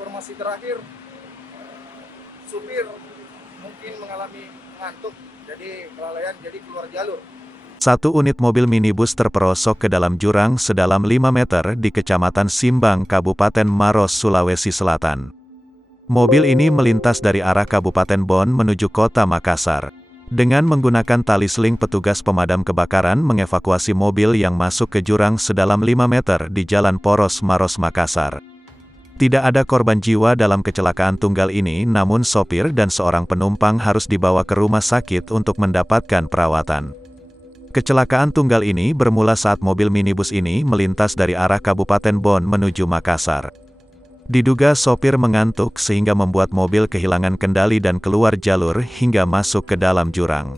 informasi terakhir, supir mungkin mengalami ngantuk, jadi kelalaian, jadi keluar jalur. Satu unit mobil minibus terperosok ke dalam jurang sedalam 5 meter di Kecamatan Simbang, Kabupaten Maros, Sulawesi Selatan. Mobil ini melintas dari arah Kabupaten Bon menuju Kota Makassar. Dengan menggunakan tali seling, petugas pemadam kebakaran mengevakuasi mobil yang masuk ke jurang sedalam 5 meter di Jalan Poros, Maros, Makassar. Tidak ada korban jiwa dalam kecelakaan tunggal ini, namun sopir dan seorang penumpang harus dibawa ke rumah sakit untuk mendapatkan perawatan. Kecelakaan tunggal ini bermula saat mobil minibus ini melintas dari arah Kabupaten Bon menuju Makassar. Diduga sopir mengantuk sehingga membuat mobil kehilangan kendali dan keluar jalur hingga masuk ke dalam jurang.